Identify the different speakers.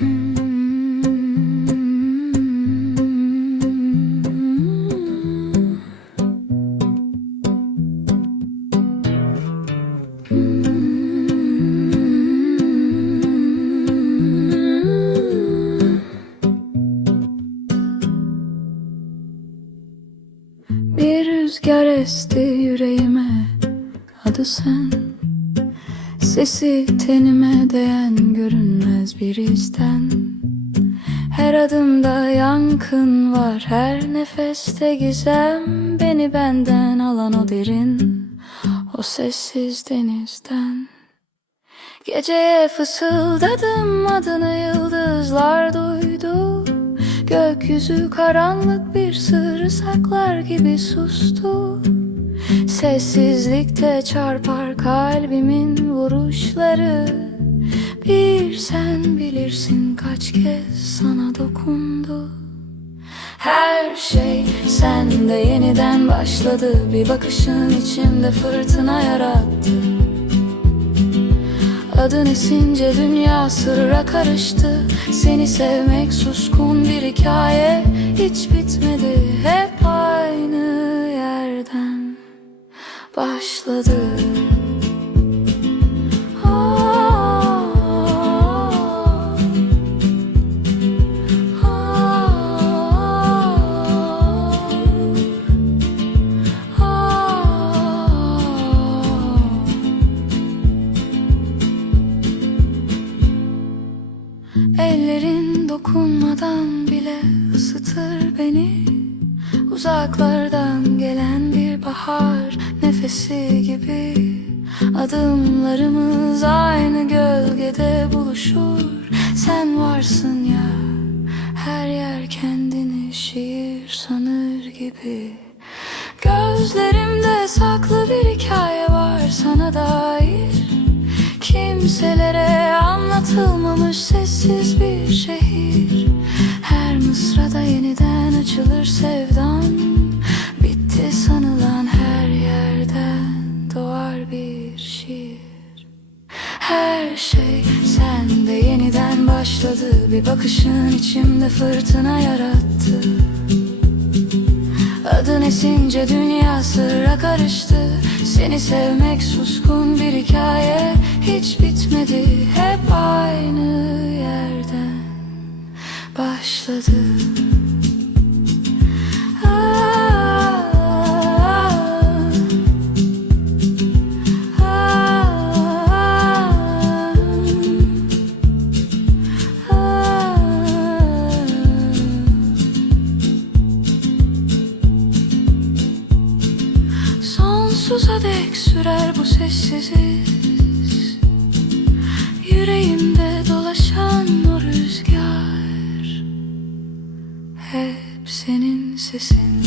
Speaker 1: Bir rüzgar esti yüreğime. Adı sen Sesi tenime değen görünmez bir izden. Her adımda yankın var Her nefeste gizem. Beni benden alan o derin O sessiz denizden. Geceye fısıldadım adını yıldızlar duydu. Gökyüzü karanlık bir sırrı saklar gibi sustu Sessizlikte çarpar kalbimin vuruşları. Bir sen bilirsin kaç kez sana dokundu. Her şey sende yeniden başladı. Bir bakışın içimde fırtına yarattı. Adın esince dünya sırra karıştı. Seni sevmek suskun bir hikaye. Hiç bitmedi hep Başladı. Ellerin dokunmadan bile ısıtır beni Uzaklardan gelen bir bahar nefesi gibi Adımlarımız aynı gölgede buluşur. Sen varsın ya her yer kendini şiir sanır gibi. Gözlerimde saklı bir hikaye var sana dair. Kimselere anlatılmamış sessiz bir şehir. Her mısrada yeniden açılır sevdan Her şey sende yeniden başladı. Bir bakışın içimde fırtına yarattı. Adın esince dünya sırra karıştı. Seni sevmek suskun bir hikaye. Hiç bitmedi hep aynı yerden Başladı Sonsuza dek sürer bu sessiziz Yüreğimde dolaşan o rüzgar Hep senin sesin